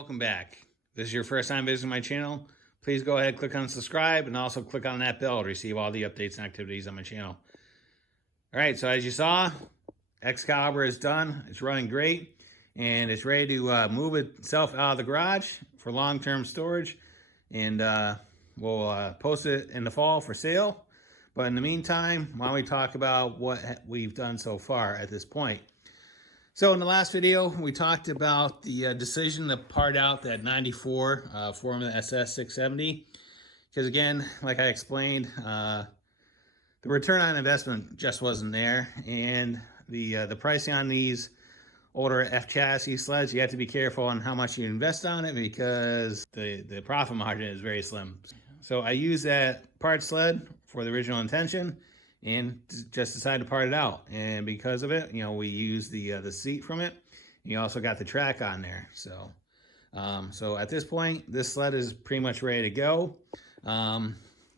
welcome back. If this is your first time visiting my channel, please go ahead, click on subscribe, and also click on that bell to receive all the updates and activities on my channel. All right, so as you saw, Excalibur is done. It's running great, and it's ready to move itself out of the garage for long-term storage, and we'll post it in the fall for sale. But in the meantime, why don't we talk about what we've done so far at this point. So in the last video, we talked about the decision to part out that 94 Formula SS 670. Because again, like I explained, the return on investment just wasn't there. And the pricing on these older F chassis sleds, you have to be careful on how much you invest on it because the profit margin is very slim. So I used that part sled for the original intention and just decided to part it out. And because of it, you know, we used the seat from it. And you also got the track on there. So so at this point, this sled is pretty much ready to go.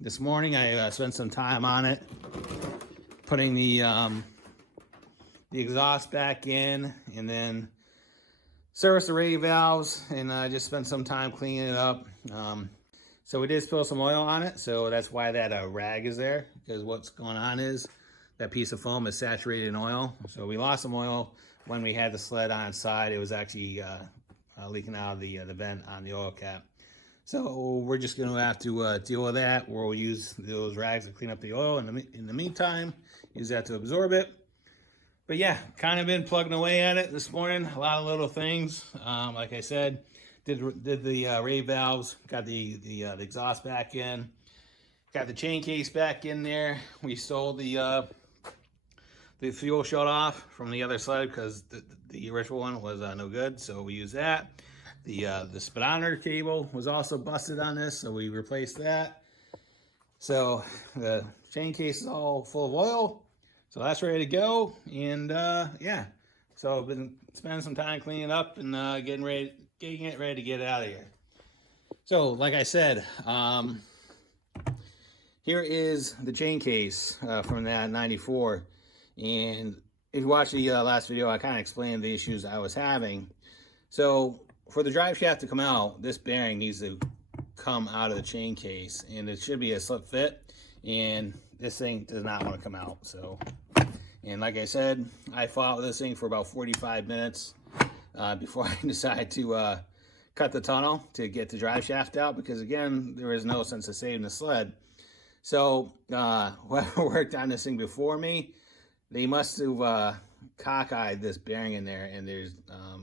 This morning I spent some time on it, putting the exhaust back in, and then service the radiator valves, and I just spent some time cleaning it up. So we did spill some oil on it, so that's why that rag is there, because what's going on is that piece of foam is saturated in oil. So we lost some oil when we had the sled on side. It was actually leaking out of the vent on the oil cap. So we're just going to have to deal with that. We'll use those rags to clean up the oil. In the meantime, use that to absorb it. But yeah, kind of been plugging away at it this morning. A lot of little things. Like I said, did the radiator valves, got the exhaust back in, got the chain case back in there. We sold the fuel shut off from the other sled because the original one was no good, so we used that. The speedometer cable was also busted on this, so we replaced that. So the chain case is all full of oil, so that's ready to go. And yeah, so I've been spending some time cleaning up and getting it ready to get it out of here. So like I said, here is the chain case from that 94. And if you watched the last video, I kind of explained the issues I was having. So for the drive shaft to come out, this bearing needs to come out of the chain case, and it should be a slip fit, and this thing does not want to come out. So, and like I said, I fought with this thing for about 45 minutes before I decided to cut the tunnel to get the drive shaft out, because again, there is no sense of saving the sled. So whoever worked on this thing before me, they must have cockeyed this bearing in there, and there's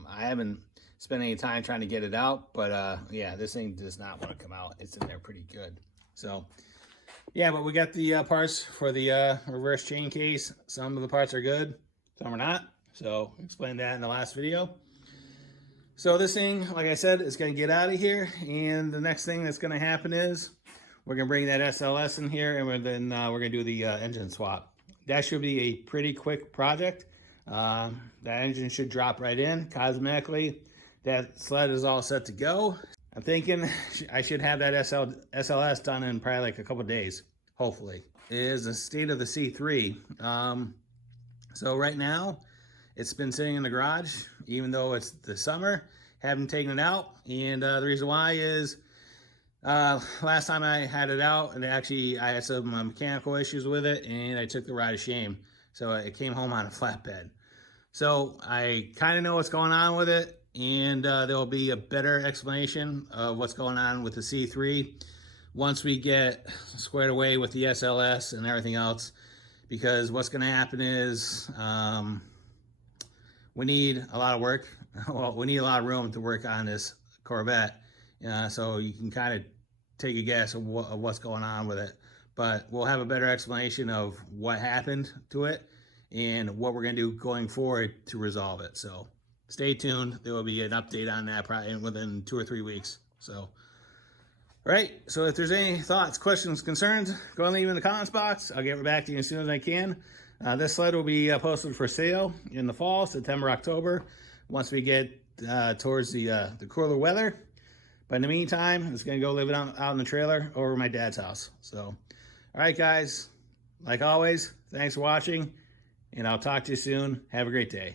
I haven't spent any time trying to get it out, but yeah, this thing does not want to come out. It's in there pretty good. So yeah, but we got the parts for the reverse chain case. Some of the parts are good, some are not. So I explained that in the last video. So this thing, like I said, is going to get out of here, and the next thing that's going to happen is we're going to bring that SLS in here, and then we're going to do the engine swap. That should be a pretty quick project. That engine should drop right in cosmetically. That sled is all set to go. I'm thinking I should have that SLS done in probably like a couple days, hopefully. It is the state of the C3. So right now, it's been sitting in the garage, even though it's the summer. Haven't taken it out, and the reason why is last time I had it out, and actually I had some mechanical issues with it, and I took the ride of shame. So it came home on a flatbed. So I kind of know what's going on with it, and there'll be a better explanation of what's going on with the C3 once we get squared away with the SLS and everything else. Because what's going to happen is we need a lot of work. Well, we need a lot of room to work on this Corvette. So you can kind of take a guess of what's going on with it. But we'll have a better explanation of what happened to it and what we're going to do going forward to resolve it. So stay tuned. There will be an update on that probably within 2 or 3 weeks. So, all right. So if there's any thoughts, questions, concerns, go and leave them in the comments box. I'll get back to you as soon as I can. This sled will be posted for sale in the fall, September, October, once we get towards the cooler weather. But in the meantime, it's going to go live out in the trailer over my dad's house. So, all right, guys, like always, thanks for watching, and I'll talk to you soon. Have a great day.